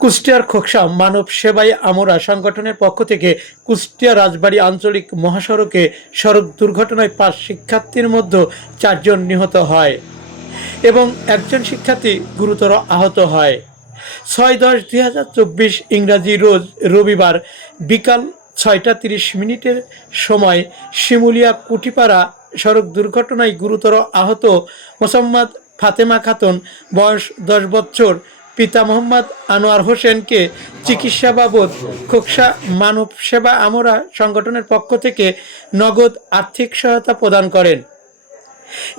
কুষ্টিয়ার খোকসা মানব সেবায় আমরা সংগঠনের পক্ষ থেকে কুষ্টিয়া রাজবাড়ী আঞ্চলিক মহাসড়কে সড়ক দুর্ঘটনায় 5 শিক্ষার্থীর মধ্যে 4 জন নিহত হয় এবং একজন শিক্ষার্থী গুরুতর আহত হয়। 6-10-2024 ইংরাজি রোজ রবিবার বিকাল 6টা 30 মিনিটের সময় শিমুলিয়া কুটিপাড়া সড়ক দুর্ঘটনায় গুরুতর আহত মোসাম্মদ ফাতেমা খাতুন বয়স 10 বছর পিতা মোহাম্মদ আনোয়ার হোসেনকে চিকিৎসা বাবদ খোকসা মানব সেবা আমরা সংগঠনের পক্ষ থেকে নগদ আর্থিক সহায়তা প্রদান করেন।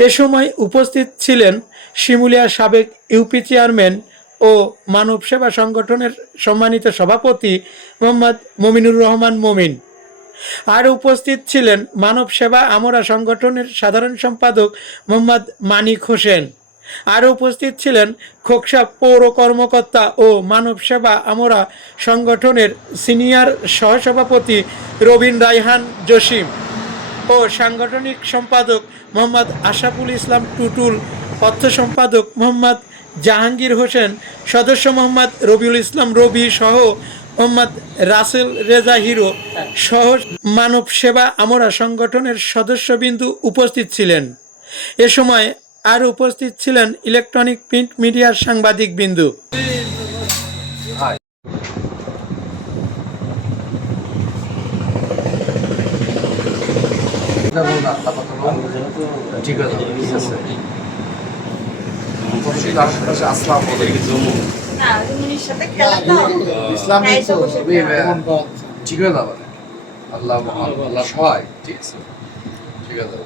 এ সময় উপস্থিত ছিলেন শিমুলিয়া সাবেক ইউপি চেয়ারম্যান ও মানব সেবা সংগঠনের সম্মানিত সভাপতি মোহাম্মদ মমিনুর রহমান মমিন। আর উপস্থিত ছিলেন মানব সেবা আমরা সংগঠনের সাধারণ সম্পাদক মোহাম্মদ মানিক হোসেন। আর উপস্থিত ছিলেন খোকসা পৌর কর্মকর্তা ও মানব সেবা আমরা সংগঠনের সিনিয়র সহসভাপতি রবিন রায়হান জসিম ও সাংগঠনিক সম্পাদক মোহাম্মদ আশরাফুল ইসলাম টুটুল, অর্থ সম্পাদক মোহাম্মদ জাহাঙ্গীর হোসেন, সদস্য মোহাম্মদ রবিউল ইসলাম রবি সহ মোহাম্মদ রাসেল রেজা হিরো সহ মানব সেবা আমরা সংগঠনের সদস্যবিন্দু উপস্থিত ছিলেন। এ সময় আর উপস্থিত ছিলেন ইলেকট্রনিক প্রিন্ট মিডিয়ার সাংবাদিক বিন্দু। ঠিক আছে, ঠিক আছে, আল্লাহ সহায়, ঠিক আছে, ঠিক আছে।